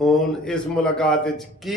ਹੁਣ ਇਸ ਮੁਲਾਕਾਤ ਵਿੱਚ ਕੀ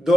2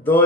2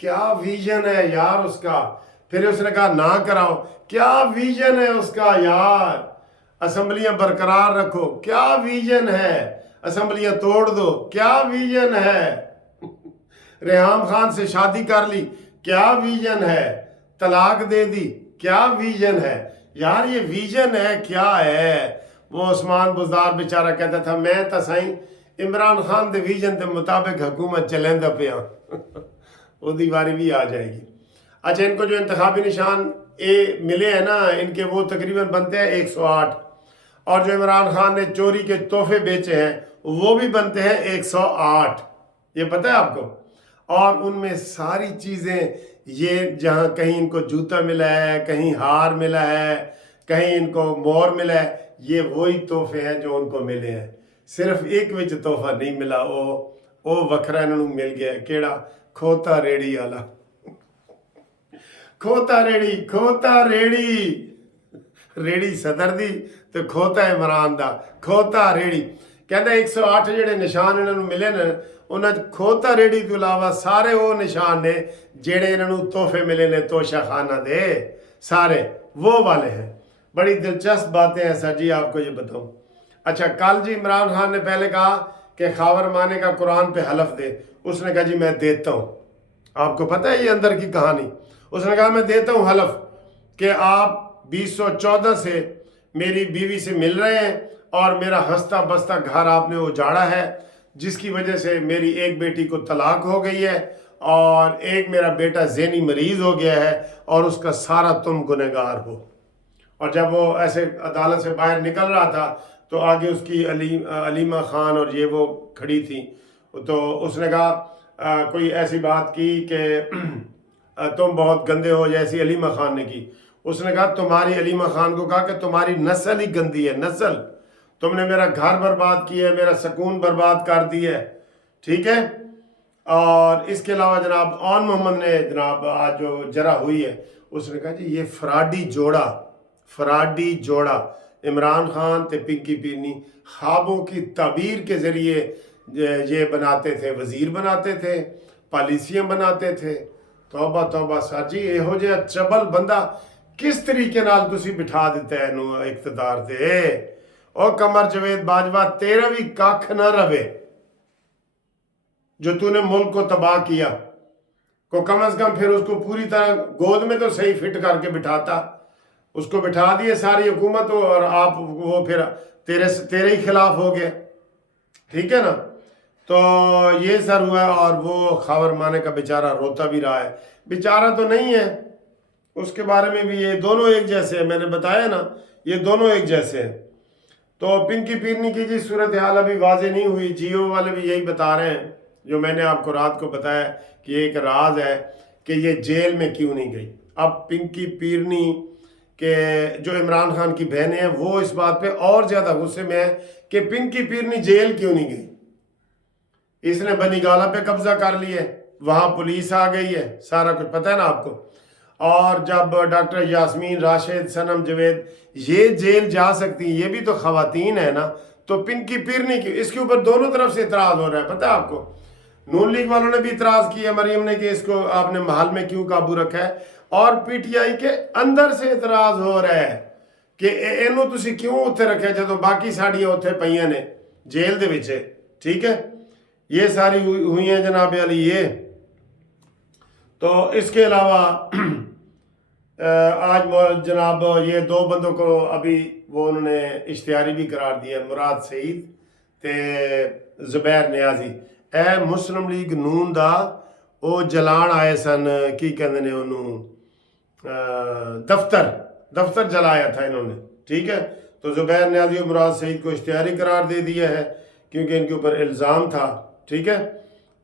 کیا ویژن ہے یار اس کا. پھر اس نے کہا نہ کراؤ. کیا ویژن ہے اس کا یار. اسمبلیاں برقرار رکھو. کیا ویژن ہے. اسمبلیاں توڑ دو. کیا ویژن ہے. ریحام خان سے شادی کر لی. کیا ویژن ہے. طلاق دے دی. کیا ویژن ہے. یار یہ ویژن ہے کیا ہے. وہ عثمان بزدار بیچارہ کہتا تھا میں تا سائیں عمران خان دے ویژن دے مطابق حکومت چلیں دا پیا. وہ دیواری بھی آ جائے گی. اچھا ان کو جو انتخابی نشان ملے ہیں نا ان کے وہ تقریباً بنتے ہیں 108 اور جو عمران خان نے چوری کے تحفے بیچے ہیں وہ بھی بنتے ہیں 108. یہ پتہ ہے آپ کو. اور ان میں ساری چیزیں یہ جہاں کہیں ان کو جوتا ملا ہے, کہیں ہار ملا ہے, کہیں ان کو مور ملا ہے, یہ وہی تحفے ہیں جو ان کو ملے ہیں. صرف ایک وچ تحفہ نہیں ملا, او وکھرا انہوں مل گیا. کیڑا. کھوتا ریڑی والا. کھوتا ریڑی ریڑی صدر دی تو کھوتا عمران دا. کھوتا ریڑی کہندا 108 جڑے نشان انہوں نے ملے نا انہاں کھوتا ریڑی تو علاوہ سارے وہ نشان نے جڑے انہوں نے تحفے ملے نے توشہ خانہ دے سارے وہ والے ہیں. بڑی دلچسپ باتیں ہیں سر جی آپ کو یہ بتاؤں. اچھا کل جی عمران خان نے پہلے کہا کہ خاور مانے کا قرآن پہ حلف دے. اس نے کہا جی میں دیتا ہوں. آپ کو پتہ ہے یہ اندر کی کہانی. اس نے کہا میں دیتا ہوں حلف کہ آپ 2014 سے میری بیوی سے مل رہے ہیں اور میرا ہنستا بستا گھر آپ نے اجاڑا ہے جس کی وجہ سے میری ایک بیٹی کو طلاق ہو گئی ہے اور ایک میرا بیٹا ذہنی مریض ہو گیا ہے اور اس کا سارا تم گنہگار ہو. اور جب وہ ایسے عدالت سے باہر نکل رہا تھا تو آگے اس کی علیمہ خان اور یہ وہ کھڑی تھی تو اس نے کہا کوئی ایسی بات کی کہ تم بہت گندے ہو جیسی علیمہ خان نے کی. اس نے کہا تمہاری علیمہ خان کو کہا کہ تمہاری نسل ہی گندی ہے. نسل. تم نے میرا گھر برباد کیا ہے, میرا سکون برباد کر دیا ہے. ٹھیک ہے. اور اس کے علاوہ جناب آن محمد نے جناب آج جو جرح ہوئی ہے اس نے کہا جی یہ فراڈی جوڑا عمران خان تے پنکی پیرنی خوابوں کی تعبیر کے ذریعے یہ بناتے تھے, وزیر بناتے تھے, پالیسیاں بناتے تھے. توبہ توبہ سر جی یہو جہا چبل بندہ کس طریقے نال تسی بٹھا دیتا ہے انہوں اقتدار دے. او قمر جاوید باجوہ تیرا بھی کاکھ نہ روے جو تو نے ملک کو تباہ کیا کو کم از کم پھر اس کو پوری طرح گود میں تو صحیح فٹ کر کے بٹھاتا. اس کو بٹھا دیے ساری حکومت اور آپ وہ پھر تیرے ہی خلاف ہو گئے. ٹھیک ہے نا. تو یہ سر ہوا ہے اور وہ خاور مانے کا بیچارہ روتا بھی رہا ہے. بیچارہ تو نہیں ہے, اس کے بارے میں بھی یہ دونوں ایک جیسے ہیں. میں نے بتایا نا یہ دونوں ایک جیسے ہیں. تو پنکی پیرنی کی جی صورتحال ابھی واضح نہیں ہوئی. جیو والے بھی یہی بتا رہے ہیں جو میں نے آپ کو رات کو بتایا کہ ایک راز ہے کہ یہ جیل میں کیوں نہیں گئی. اب پنکی پیرنی کہ جو عمران خان کی بہنیں ہیں وہ اس بات پہ اور زیادہ غصے میں ہے کہ پنکی پیرنی جیل کیوں نہیں گئی. اس نے بنی گالا پہ قبضہ کر لیا ہے, وہاں پولیس آ گئی ہے, سارا کچھ پتہ ہے نا آپ کو. اور جب ڈاکٹر یاسمین راشد صنم جاوید یہ جیل جا سکتی ہیں, یہ بھی تو خواتین ہیں نا, تو پنکی پیرنی کی اس کے اوپر دونوں طرف سے اعتراض ہو رہا ہے. پتہ ہے آپ کو نون لیگ والوں نے بھی اعتراض کیا مریم نے کہ اس کو آپ نے محل میں کیوں قابو رکھا ہے, اور پی ٹی آئی کے اندر سے اعتراض ہو رہا ہے کہ اینو تسی کیوں اتھے رکھے جدو باقی ساڑیاں اتھے پئیاں نے جیل دے وچے. ٹھیک ہے. یہ ساری ہوئی ہیں جناب علی. یہ تو اس کے علاوہ آج جناب یہ دو بندوں کو ابھی وہ انہوں نے اشتہاری بھی قرار دیا, مراد سعید تے زبیر نیازی. اے مسلم لیگ نون دا وہ جلان آئے سن کی کہندے نے انہوں دفتر جلایا تھا انہوں نے. ٹھیک ہے. تو زبیر نیازی اور مراد سعید کو اشتہاری قرار دے دیا ہے کیونکہ ان کے اوپر الزام تھا. ٹھیک ہے.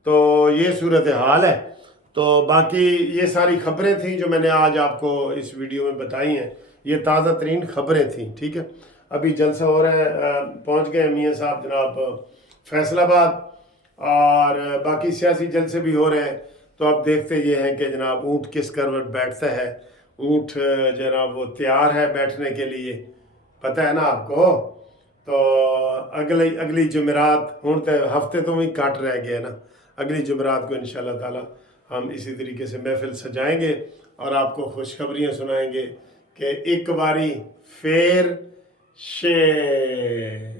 تو یہ صورتحال ہے. تو باقی یہ ساری خبریں تھیں جو میں نے آج آپ کو اس ویڈیو میں بتائی ہیں, یہ تازہ ترین خبریں تھیں. ٹھیک ہے. ابھی جلسہ ہو رہا ہے, پہنچ گئے میاں صاحب جناب فیصل آباد, اور باقی سیاسی جلسے بھی ہو رہے ہیں. تو اب دیکھتے یہ ہیں کہ جناب اونٹ کس کروٹ بیٹھتا ہے. اونٹ جناب وہ تیار ہے بیٹھنے کے لیے, پتہ ہے نا آپ کو. تو اگلی جمعرات ہوں تو ہفتے تو بھی کٹ رہ گیا نا, اگلی جمعرات کو انشاءاللہ تعالی ہم اسی طریقے سے محفل سجائیں گے اور آپ کو خوشخبریاں سنائیں گے کہ ایک باری پھر شیر